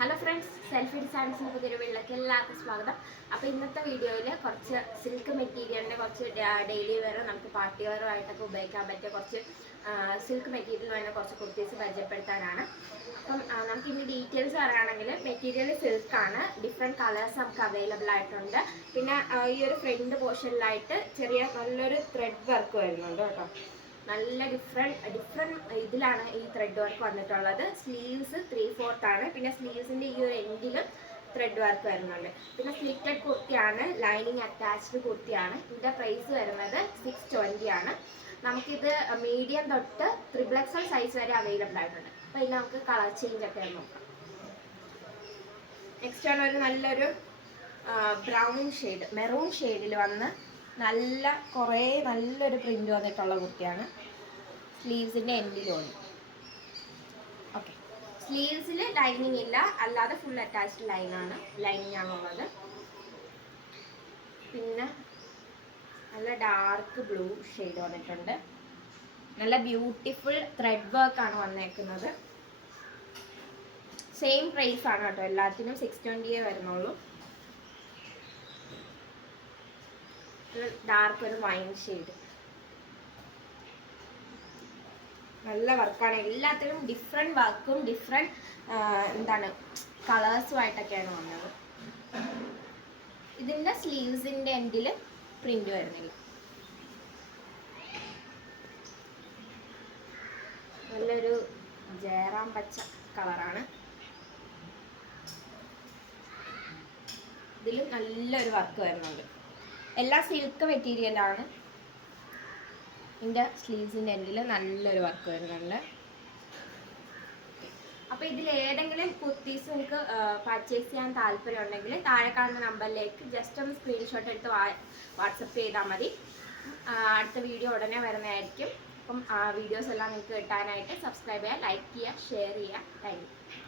Hello friends, selfie ഡിസൈൻസിന് പുതിയൊരു വീട്ടിലേക്ക് എല്ലാവർക്കും സ്വാഗതം. അപ്പോൾ ഇന്നത്തെ വീഡിയോയിൽ കുറച്ച് സിൽക്ക് മെറ്റീരിയലിൻ്റെ കുറച്ച് ഡെയിലി വെയർ നമുക്ക് പാർട്ടി വെയറുമായിട്ടൊക്കെ ഉപയോഗിക്കാൻ പറ്റിയ കുറച്ച് സിൽക്ക് മെറ്റീരിയൽ വേണ്ട കുറച്ച് കുർത്തീസ് പരിചയപ്പെടുത്താനാണ്. അപ്പം നമുക്ക് ഇനി ഡീറ്റെയിൽസ് പറയുകയാണെങ്കിൽ മെറ്റീരിയൽ സിൽക്കാണ്, ഡിഫറെൻറ്റ് കളേഴ്സ് നമുക്ക് അവൈലബിൾ ആയിട്ടുണ്ട്. പിന്നെ ഈ ഒരു ഫ്രണ്ട് പോർഷനിലായിട്ട് ചെറിയ നല്ലൊരു ത്രെഡ് വർക്ക് വരുന്നുണ്ട് കേട്ടോ. നല്ല ഡിഫറെൻറ്റ് ഇതിലാണ് ഈ ത്രെഡ് വർക്ക് വന്നിട്ടുള്ളത്. സ്ലീവ്സ് 3/4 ആണ്. പിന്നെ സ്ലീവ്സിൻ്റെ ഈ ഒരു എൻഡിലും ത്രെഡ് വർക്ക് വരുന്നുണ്ട്. പിന്നെ സ്ലിറ്റഡ് കുർത്തിയാണ്, ലൈനിങ് അറ്റാച്ച്ഡ് കുർത്തിയാണ്. ഇതിൻ്റെ പ്രൈസ് വരുന്നത് 620 ആണ്. നമുക്കിത് മീഡിയം തൊട്ട് XXL സൈസ് വരെ അവൈലബിൾ ആയിട്ടുണ്ട്. അപ്പോൾ ഇത് നമുക്ക് കളർ ചേഞ്ച് ഒക്കെ നോക്കാം. നെക്സ്റ്റ് ആണ് ഒരു നല്ലൊരു ബ്രൗൺ ഷെയ്ഡ്, മെറൂൺ ഷെയ്ഡിൽ വന്ന് നല്ലൊരു പ്രിന്റ് വന്നിട്ടുള്ള കുർത്തിയാണ്. സ്ലീവ്സിൻ്റെ എൻഡിലുണ്ട്. ഓക്കെ, സ്ലീവ്സിൽ ലൈനിങ് ഇല്ല, അല്ലാതെ ഫുൾ അറ്റാച്ച്ഡ് ലൈനിങ് ആണുള്ളത്. പിന്നെ നല്ല ഡാർക്ക് ബ്ലൂ ഷെയ്ഡ് വന്നിട്ടുണ്ട്. നല്ല ബ്യൂട്ടിഫുൾ ത്രെഡ് വർക്ക് ആണ് വന്നേക്കുന്നത്. സെയിം പ്രൈസ് ആണ് കേട്ടോ, എല്ലാത്തിനും 620 വരുന്നുള്ളൂ. ഡാർക്ക് ഒരു വൈൻ ഷെയ്ഡ്, നല്ല വർക്കാണ്. എല്ലാത്തിലും ഡിഫറെൻറ്റ് വർക്കും ഡിഫറെൻറ്റ് കളേഴ്സുമായിട്ടൊക്കെയാണ് വന്നത്. ഇതിൻ്റെ സ്ലീവ്സിൻ്റെ എൻഡിൽ പ്രിന്റ് വരുന്നില്ല. നല്ലൊരു ജയറാം പച്ച കളറാണ്. ഇതിലും നല്ലൊരു വർക്ക് വരുന്നുണ്ട്. എല്ലാം സിൽക്ക് മെറ്റീരിയലാണ്. ഇതിൻ്റെ സ്ലീവ്സിൻ്റെ എൻഡിൽ നല്ലൊരു വർക്ക് വരുന്നുണ്ട്. അപ്പോൾ ഇതിൽ ഏതെങ്കിലും കുർത്തീസ് നിങ്ങൾക്ക് പർച്ചേസ് ചെയ്യാൻ താല്പര്യം ഉണ്ടെങ്കിൽ താഴെ കാണുന്ന നമ്പറിലേക്ക് ജസ്റ്റ് ഒന്ന് സ്ക്രീൻഷോട്ട് എടുത്ത് വാട്സപ്പ് ചെയ്താൽ മതി. അടുത്ത വീഡിയോ ഉടനെ വരുന്നതായിരിക്കും. അപ്പം വീഡിയോസ് എല്ലാം നിങ്ങൾക്ക് കിട്ടാനായിട്ട് സബ്സ്ക്രൈബ് ചെയ്യുക, ലൈക്ക് ചെയ്യുക, ഷെയർ ചെയ്യുക. Thank you.